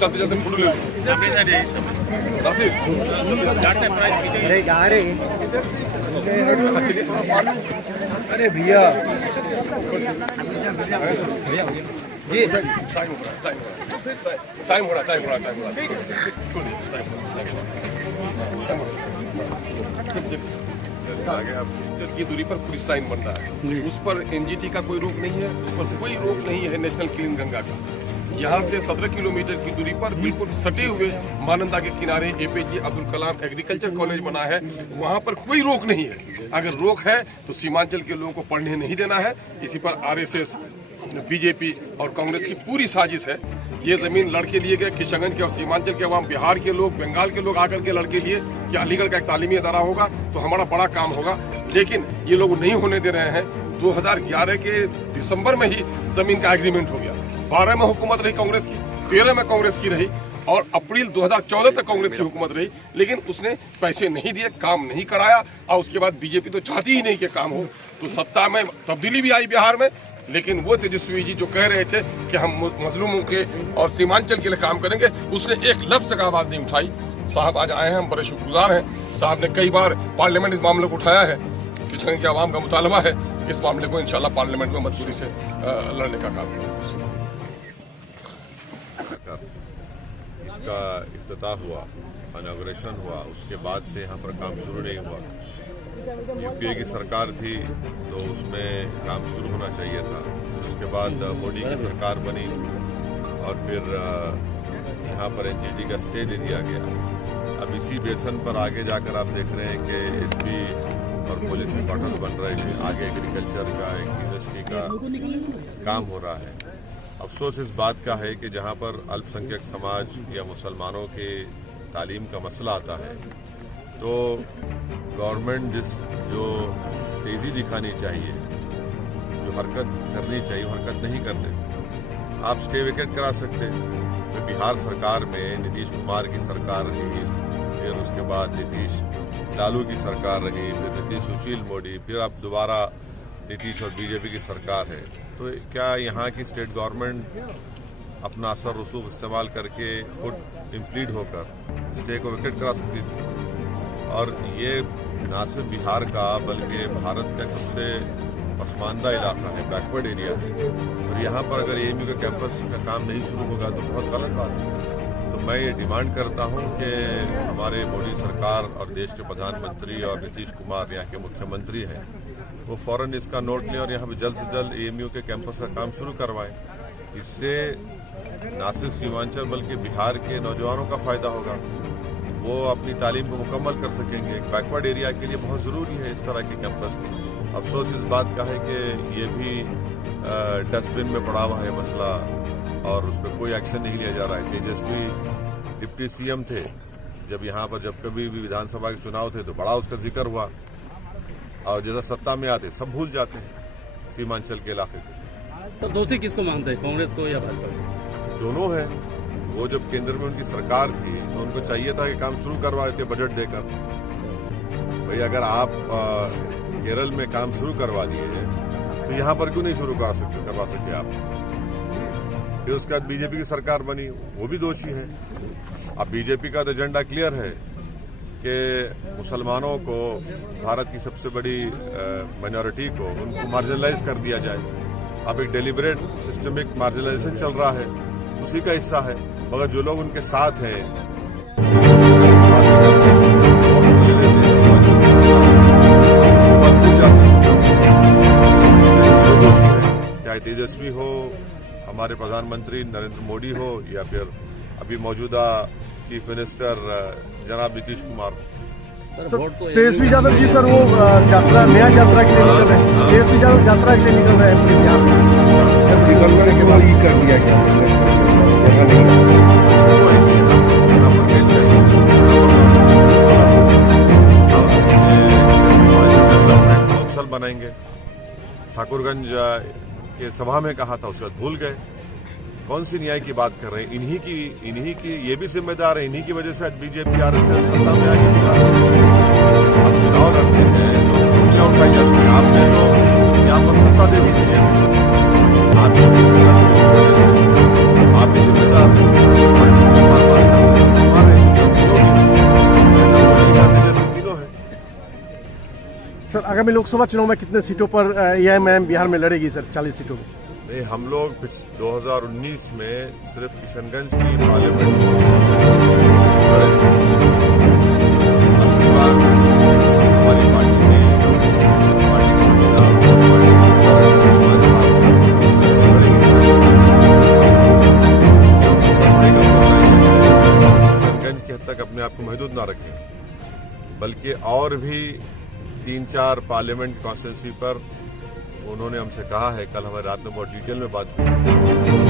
चलते चलते फोटो ले अरे भैया जी टाइम हो रहा की दूरी पर पुलिस लाइन बन रहा है, उस पर एनजीटी का कोई रोक नहीं है, उस पर कोई रोक नहीं है नेशनल क्लीन गंगा का। यहाँ से 17 किलोमीटर की दूरी पर बिल्कुल सटे हुए महानंदा के किनारे APJ Abdul Kalam agriculture college बना है, वहाँ पर कोई रोक नहीं है। अगर रोक है तो सीमांचल के लोगों को पढ़ने नहीं देना है। इसी पर आरएसएस, बीजेपी और कांग्रेस की पूरी साजिश है। ये जमीन लड़के लिए गए, किशनगंज के और सीमांचल के अवाम, बिहार के लोग, बंगाल के लोग आकर के लड़के लिए कि अलीगढ़ का एक तालीमी अदारा होगा तो हमारा बड़ा काम होगा, लेकिन ये लोग नहीं होने दे रहे हैं। 2011 के दिसंबर में ही जमीन का एग्रीमेंट हो गया। 12 में हुकूमत रही कांग्रेस की, 13 में कांग्रेस की रही और अप्रैल 2014 तक कांग्रेस की हुकूमत रही, लेकिन उसने पैसे नहीं दिए, काम नहीं कराया। और उसके बाद बीजेपी तो चाहती ही नहीं कि काम हो, तो सत्ता में तब्दीली भी आई बिहार में, लेकिन वो तेजस्वी जी जो कह रहे थे कि हम मजलूमों के और सीमांचल के लिए काम करेंगे, उसने एक लफ्ज तक आवाज नहीं उठाई। साहब आज आए हैं, हम बड़े शुक्रगुजार हैं। साहब ने कई बार पार्लियामेंट इस मामले को उठाया है, किशनगंज के आवाम का मुतालबा है, इस मामले को इंशाल्लाह पार्लियामेंट में मजबूरी से लड़ने का काम करें। इसका इफ्तिताह हुआ, इनॉग्रेशन हुआ, उसके बाद से यहाँ पर काम शुरू नहीं हुआ। यूपीए की सरकार थी तो उसमें काम शुरू होना चाहिए था, फिर उसके बाद मोदी की सरकार बनी और फिर यहाँ पर एनजीटी का स्टे दे दिया गया। अब इसी बेसन पर आगे जाकर आप देख रहे हैं कि एसपी और पुलिस क्वार्टर बन रहे हैं, आगे एग्रीकल्चर का, इंडस्ट्री का काम हो रहा है। अफसोस इस बात का है कि जहाँ पर अल्पसंख्यक समाज या मुसलमानों के तालीम का मसला आता है तो गवर्नमेंट जो तेजी दिखानी चाहिए, जो हरकत करनी चाहिए, हरकत नहीं करने। आप स्टे वेकेट करा सकते। तो बिहार सरकार में नीतीश कुमार की सरकार रही, फिर उसके बाद नीतीश लालू की सरकार रही, फिर नीतीश सुशील मोदी, फिर अब दोबारा नीतीश और बीजेपी की सरकार है। तो क्या यहाँ की स्टेट गवर्नमेंट अपना असर रसूख इस्तेमाल करके खुद इम्प्लीड होकर स्टे को वेकेट करा सकती थी? और ये न सिर्फ बिहार का बल्कि भारत का सबसे पसमानदा इलाका है, बैकवर्ड एरिया है, और यहाँ पर अगर एएमयू के कैंपस का काम नहीं शुरू होगा तो बहुत गलत बात है। तो मैं ये डिमांड करता हूँ कि हमारे मोदी सरकार और देश के प्रधानमंत्री और नीतीश कुमार यहाँ के मुख्यमंत्री हैं, वो फौरन इसका नोट लें और यहाँ पर जल्द से जल्द एएमयू के कैंपस का काम शुरू करवाएं। इससे न सिर्फ सीमांचल बल्कि बिहार के नौजवानों का फायदा होगा, वो अपनी तालीम को मुकम्मल कर सकेंगे। एक बैकवर्ड एरिया के लिए बहुत ज़रूरी है इस तरह के कैंपस। अफसोस इस बात का है कि ये भी डस्टबिन में पड़ा हुआ है मसला और उस पर कोई एक्शन नहीं लिया जा रहा है। तेजस्वी डिप्टी सीएम थे, जब यहाँ पर जब कभी भी विधानसभा के चुनाव थे तो बड़ा उसका जिक्र हुआ, और जैसा सत्ता में आते सब भूल जाते हैं सीमांचल के इलाके को। सब दोषी किसको मानते हैं, कांग्रेस को या भाजपा को? दोनों है। वो जब केंद्र में उनकी सरकार थी तो उनको चाहिए था कि काम शुरू करवा देते बजट देकर। भाई अगर आप केरल में काम शुरू करवा दिए तो यहाँ पर क्यों नहीं शुरू करवा सके आप? फिर उसके बाद बीजेपी की सरकार बनी, वो भी दोषी है। अब बीजेपी का तो एजेंडा क्लियर है कि मुसलमानों को, भारत की सबसे बड़ी माइनॉरिटी को, उनको मार्जिनलाइज कर दिया जाए। अब एक डेलिब्रेट सिस्टमिक मार्जिनलाइजेशन चल रहा है, उसी का हिस्सा है। मगर जो लोग उनके साथ हैं, चाहे तेजस्वी हो, हमारे प्रधानमंत्री नरेंद्र मोदी हो, या फिर अभी मौजूदा चीफ मिनिस्टर जनाब नीतीश कुमार हो। तेजस्वी यादव जी सर वो नया यात्रा के लिए निकल रहे हैं, तेजस्वी यादव यात्रा के लिए निकल रहे हैं अपने बिहार में, निकलने के बाद ही कर दिया गया। काउंसिल बनाएंगे, ठाकुरगंज के सभा में कहा था, उसके बाद भूल गए। कौन सी न्याय की बात कर रहे हैं? इन्हीं की ये भी जिम्मेदार है। इन्हीं की वजह से आज बीजेपी आरएसएस सत्ता में आगे आप चुनाव लड़ते हैं तो क्या उठाई जाती है? आपने तो यहाँ पर सत्ता दे दी बीजेपी को। आगामी लोकसभा चुनाव में कितने सीटों पर एआईएमआईएम बिहार में लड़ेगी सर? 40 सीटों में। नहीं, हम लोग 2019 में सिर्फ किशनगंज की पार्लियामेंट हमारी पार्टी ने किशनगंज के हद तक अपने आप को महदूद ना रखें, बल्कि और भी 3-4 पार्लियामेंट कॉन्स्टिट्यूंसी पर उन्होंने हमसे कहा है। कल हमारे रात में बहुत डिटेल में बात हुई।